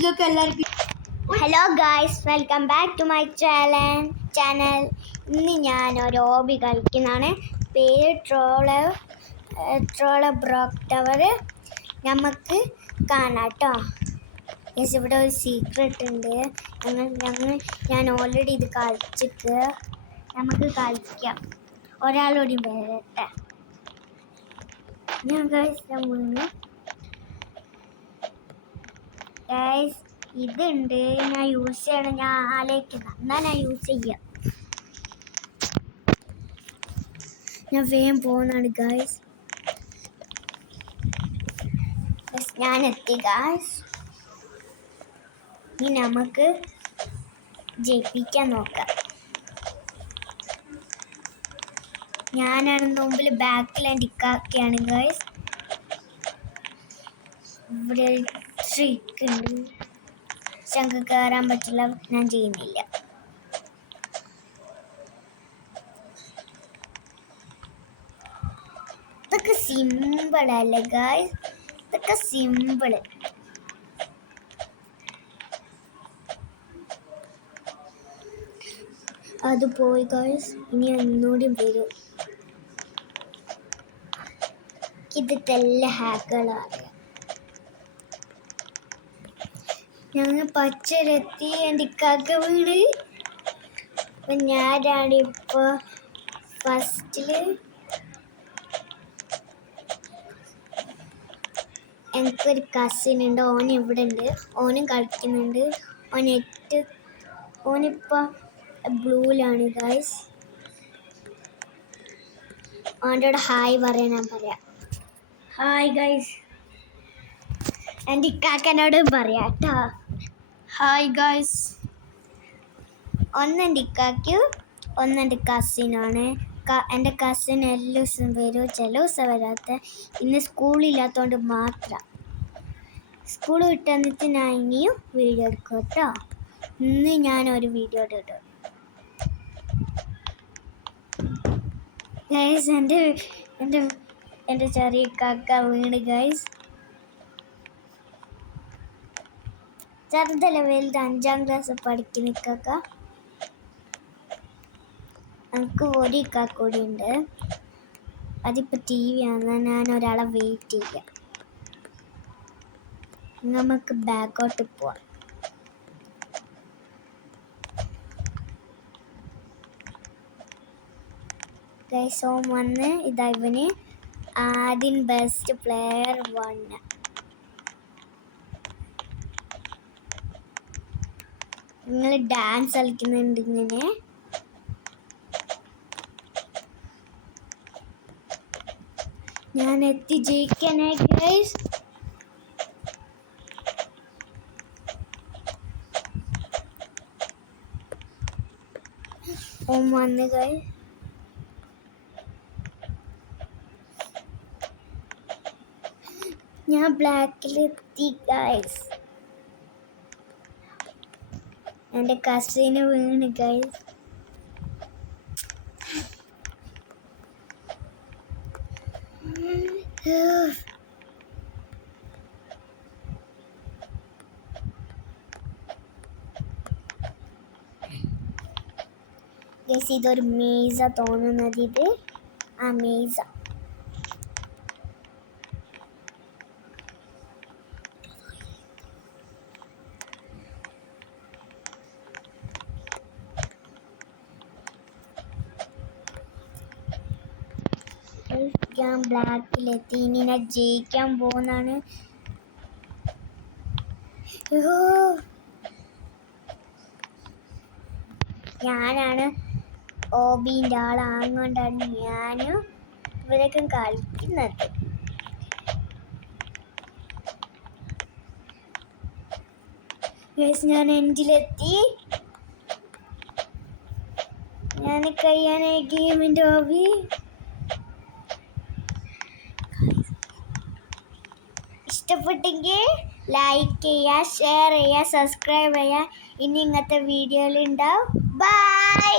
ഇതൊക്കെ എല്ലാവർക്കും hello guys, welcome back to my channel. ഇന്ന് ഞാൻ ഒരു ഹോബി കളിക്കുന്നതാണ്. പേര് ട്രോളർ ബ്രോക്ക് ടവർ. നമുക്ക് കാണാം കേട്ടോ. യെസ്, ഇവിടെ ഒരു സീക്രട്ട് ഉണ്ട്. ഞാൻ ഓൾറെഡി ഇത് കളിച്ചിട്ട് നമുക്ക് കളിക്കാം. ഒരാളോടി വരട്ടെ. ഞാൻ മുന്നേ ഗൈസ് ഇതുണ്ട്, ഞാൻ യൂസ് ചെയ്യണം. ഞാൻ ആലോചിക്കണം, എന്നാൽ ഞാൻ യൂസ് ചെയ്യാം. ഞാൻ വേഗം പോകുന്നതാണ് ഗൈസ്. ഞാൻ എത്തി ഗൈസ്. ഇനി നമുക്ക് ജയിപ്പിക്കാൻ നോക്കാം. ഞാനാണ് മുമ്പിൽ, ബാക്കിൽ എൻ്റെ ഇക്കാക്കയാണ് ഗൈസ്. ഇവിടെ ട്രിക്ക് ഉണ്ട്, ശങ്ക കയറാൻ പറ്റില്ല. ഞാൻ ചെയ്യുന്നില്ല. ഇതൊക്കെ സിമ്പിളല്ലേ ഗായ്സ്, ഇതൊക്കെ സിമ്പിള്. അത് പോയി ഗായ്സ്. ഇനി ഒന്നുകൂടി വരും. ഇതൊക്കെ എല്ലാ ഹാക്കുകളാണ്. ഞങ്ങൾ പച്ചരെത്തി എൻ്റെ ഇക്കാക്ക വീട്. അപ്പം ഞാനാണ് ഇപ്പോൾ ഫസ്റ്റിൽ. എനിക്കൊരു കസിൻ ഉണ്ട്, ഓൻ ഇവിടെ ഉണ്ട്. ഓനും കളിക്കുന്നുണ്ട്. ഓനിപ്പോൾ ബ്ലൂവിലാണ് ഗൈസ്. ഓൻ്റെ ഹായ് പറയാൻ പറയാം. Hi guys. എൻ്റെ ഇക്കാക്കനോട് പറയാം കേട്ടോ. Hi guys. ഒന്നെൻ്റെ ഇക്കാക്കും ഒന്നെൻ്റെ കസിനാണ്. എൻ്റെ കസിൻ എല്ലാ ദിവസവും വരും, ചില ദിവസം വരാത്ത. ഇന്ന് സ്കൂളില്ലാത്തതുകൊണ്ട് മാത്രം. സ്കൂൾ വിട്ടെന്നിട്ട് ഞാൻ ഇനിയും വീഡിയോ എടുക്കും കേട്ടോ. ഇന്ന് ഞാനൊരു വീഡിയോ ഇടും ഗൈസ്. എൻ്റെ ചെറിയ ഇക്കാക്ക വീണ് ഗൈസ്. ചെറുതല്ല, വലുത് 5ാം ക്ലാസ് പഠിക്കുന്ന ഇക്കാക്ക. എനിക്ക് ഒരു ഇക്കാക്ക കൂടി ഉണ്ട്. അതിപ്പോൾ TV ആണ്. ഞാൻ ഒരാളെ വെയിറ്റ് ചെയ്യാം. നമുക്ക് ബാക്കോട്ട് പോവാം. ഗൈസ്, ഓൻ വന്ന് ഇതാ. ഇവന് ആദ്യം ബെസ്റ്റ് പ്ലെയർ 1. നിങ്ങൾ ഡാൻസ് കളിക്കുന്നുണ്ട് ഇങ്ങനെ. ഞാൻ എത്തി ജയിക്കാനായി ഗൈസ്. ഓൻ വന്ന് ഗൈസ്. ഞാൻ ബ്ലാക്കിലെത്തി ഗൈസ്. എൻ്റെ കസിന് വീണ് ഗൈസ്. ഗൈസ്, ഇതൊരു മേസ തോന്നുന്നത്. ഇത് ആ മേസ. ഞാൻ ബ്ലാക്കിലെത്തി. ഇനി ഞാൻ ജയിക്കാൻ പോകുന്നതാണ്. ഞാനാണ് ഹോബീൻ്റെ ആളാകൊണ്ടാണ് ഞാനും ഇവരൊക്കെ കളിക്കുന്നത്. ഞാൻ എൻഡിലെത്തി. ഞാൻ കഴിയാനായി ഗെയിമിൻ്റെ ഹോബി. ഇഷ്ടപ്പെട്ടെങ്കിൽ ലൈക്ക് ചെയ്യുക, ഷെയർ ചെയ്യുക, സബ്സ്ക്രൈബ് ചെയ്യുക. ഇനി ഇങ്ങനത്തെ വീഡിയോയിൽ ഉണ്ടാവും. ബൈ.